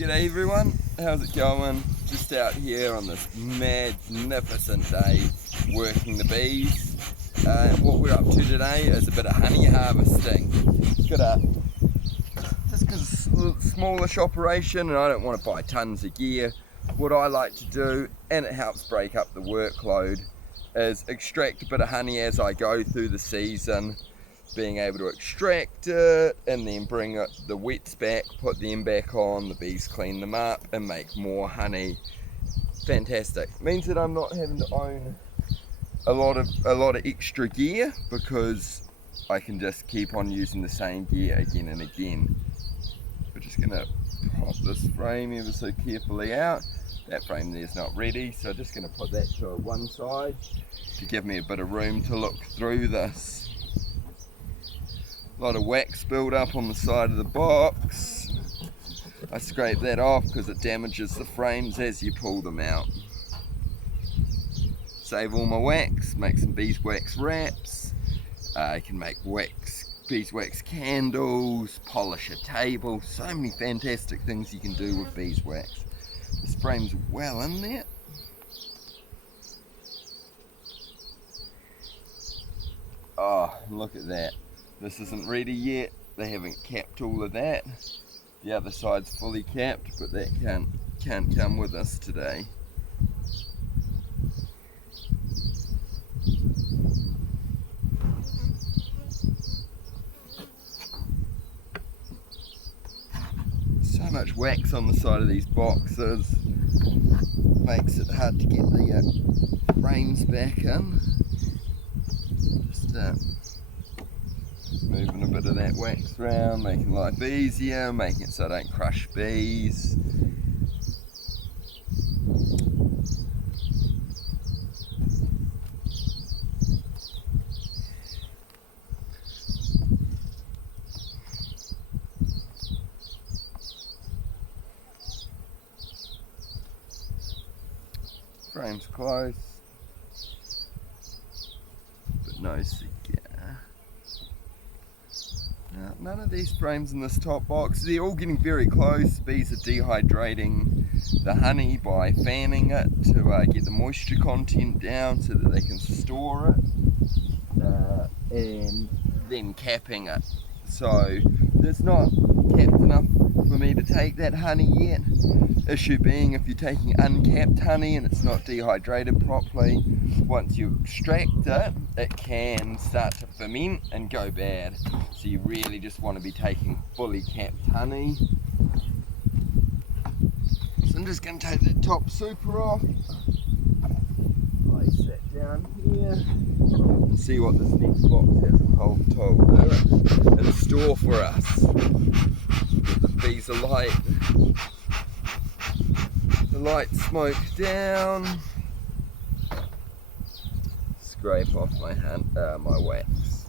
G'day everyone, how's it going? Just out here on this magnificent day working the bees. What we're up to today is a bit of honey harvesting. Just because it's a smallish operation and I don't want to buy tons of gear, what I like to do, and it helps break up the workload, is extract a bit of honey as I go through the season, being able to extract it and then bring the wets back, put them back on, the bees clean them up and make more honey. Fantastic. Means that I'm not having to own a lot of extra gear, because I can just keep on using the same gear again and again. We're just gonna pop this frame ever so carefully out. That frame there's not ready, so I'm just gonna put that to one side to give me a bit of room to look through this. A lot of wax build up on the side of the box. I scrape that off because it damages the frames as you pull them out. Save all my wax, make some beeswax wraps. I can make beeswax candles, polish a table, so many fantastic things you can do with beeswax. This frame's well in there. Oh, look at that. This isn't ready yet, they haven't capped all of that. The other side's fully capped, but that can't come with us today. So much wax on the side of these boxes, makes it hard to get the frames back in. Just moving a bit of that wax around, making life easier, making it so I don't crush bees. Frame's close, but no cigar. Now, none of these frames in this top box, they're all getting very close. Bees are dehydrating the honey by fanning it to get the moisture content down so that they can store it, and then capping it. So it's not capped enough for me to take that honey yet. Issue being, if you're taking uncapped honey and it's not dehydrated properly, once you extract it, it can start to ferment and go bad. So you really just want to be taking fully capped honey. So I'm just going to take that top super off, place that down here, and see what this next box has in store for us. Get the bees alight. The light smoke down. Scrape off my wax.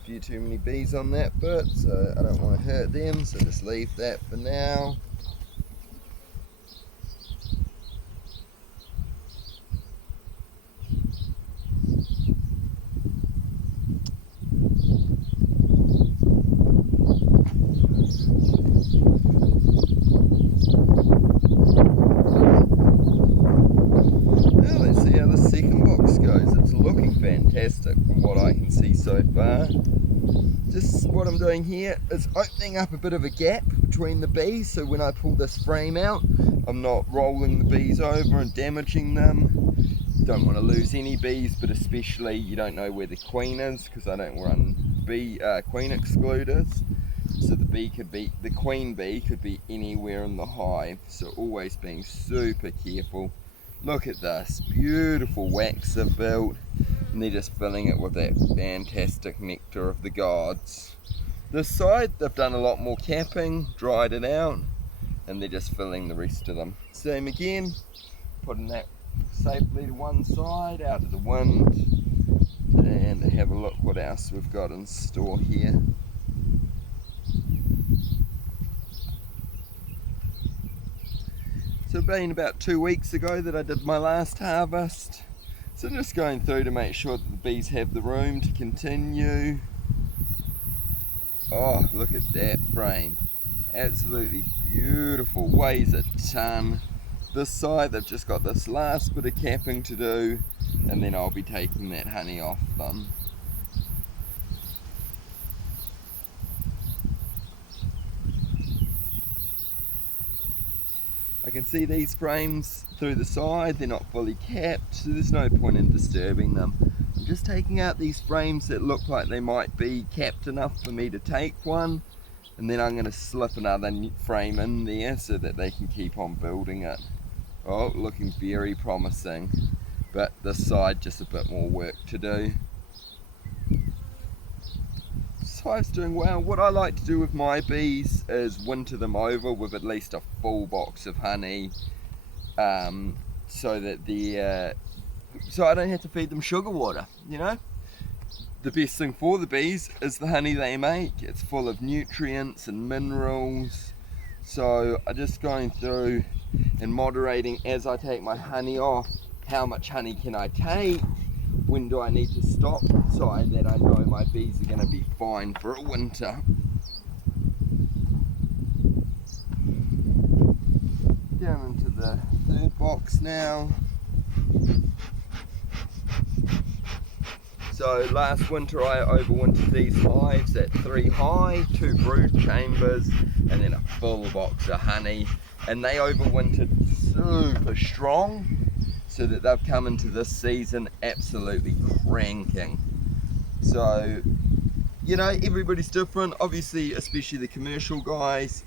A few too many bees on that bit, so I don't want to hurt them, so just leave that for now. Fantastic from what I can see so far. Just what I'm doing here is opening up a bit of a gap between the bees, so when I pull this frame out, I'm not rolling the bees over and damaging them. Don't want to lose any bees, but especially you don't know where the queen is, because I don't run queen excluders. So the queen bee could be anywhere in the hive, so always being super careful. Look at this beautiful wax they've built, and they're just filling it with that fantastic nectar of the gods. This side, they've done a lot more capping, dried it out, and they're just filling the rest of them. Same again, putting that safely to one side, out of the wind, and have a look what else we've got in store here. So it's been about 2 weeks ago that I did my last harvest. So just going through to make sure that the bees have the room to continue. Oh, look at that frame. Absolutely beautiful, weighs a ton. This side they've just got this last bit of capping to do, and then I'll be taking that honey off them. I can see these frames through the side, they're not fully capped, so there's no point in disturbing them. I'm just taking out these frames that look like they might be capped enough for me to take one, and then I'm going to slip another frame in there so that they can keep on building it. Oh, looking very promising, but this side just a bit more work to do. This hive's doing well. What I like to do with my bees is winter them over with at least a full box of honey, so that so I don't have to feed them sugar water, you know? The best thing for the bees is the honey they make. It's full of nutrients and minerals. So I'm just going through and moderating as I take my honey off. How much honey can I take? When do I need to stop so that I know my bees are going to be fine for a winter? Down into the third box now. So last winter I overwintered these hives at 3 high, 2 brood chambers, and then a full box of honey. And they overwintered super strong, so that they've come into this season absolutely cranking. So, you know, everybody's different. Obviously, especially the commercial guys,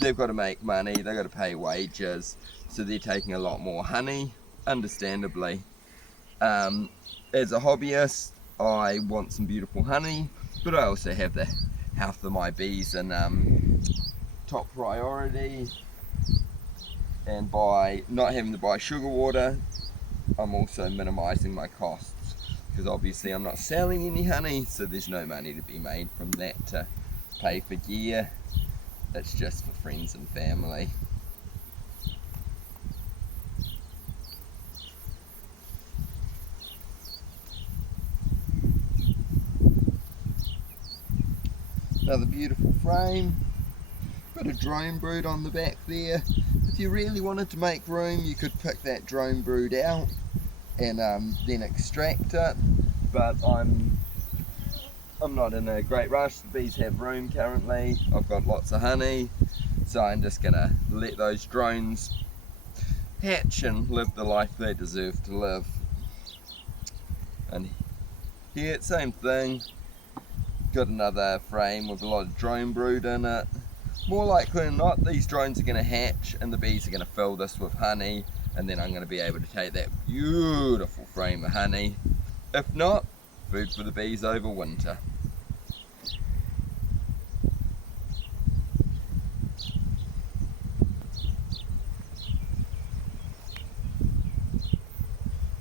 they've got to make money, they've got to pay wages, so they're taking a lot more honey, understandably. As a hobbyist, I want some beautiful honey, but I also have the health of my bees in top priority. And by not having to buy sugar water, I'm also minimizing my costs, because obviously I'm not selling any honey, so there's no money to be made from that to pay for gear. It's just for friends and family. Another beautiful frame, bit of drone brood on the back there. If you really wanted to make room, you could pick that drone brood out and then extract it, but I'm not in a great rush. The bees have room currently, I've got lots of honey, so I'm just gonna let those drones hatch and live the life they deserve to live. And here, same thing. Got another frame with a lot of drone brood in it. More likely than not, these drones are going to hatch and the bees are going to fill this with honey, and then I'm going to be able to take that beautiful frame of honey. If not, food for the bees over winter.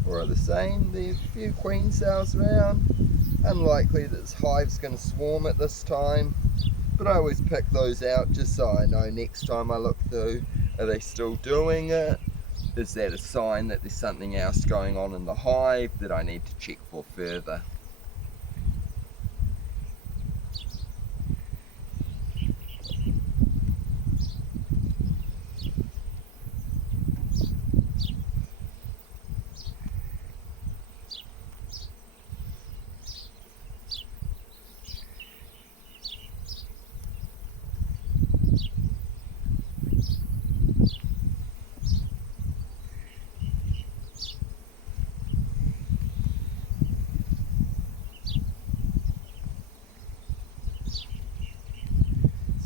More of the same. There's a few queen cells around. Unlikely that this hive's going to swarm at this time, but I always pick those out just so I know next time I look through, are they still doing it? Is that a sign that there's something else going on in the hive that I need to check for further?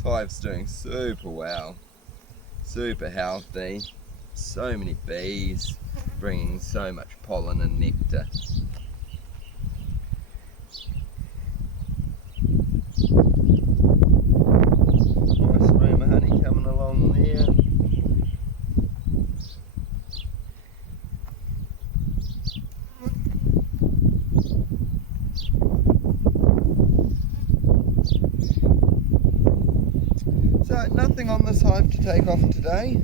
Hive's doing super well, super healthy, so many bees, bringing so much pollen and nectar. Nice stream of honey coming along there. So nothing on this hive to take off today,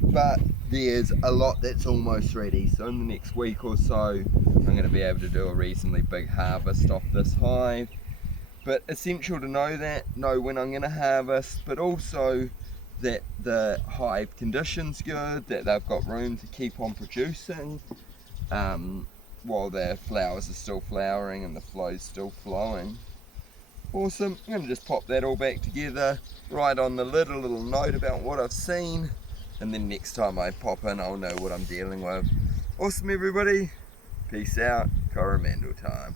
but there's a lot that's almost ready. So in the next week or so, I'm going to be able to do a reasonably big harvest off this hive. But essential to know when I'm going to harvest, but also that the hive condition's good, that they've got room to keep on producing while their flowers are still flowering and the flow's still flowing. Awesome. I'm going to just pop that all back together, write on the lid a little note about what I've seen, and then next time I pop in I'll know what I'm dealing with. Awesome everybody, peace out, Coromandel time.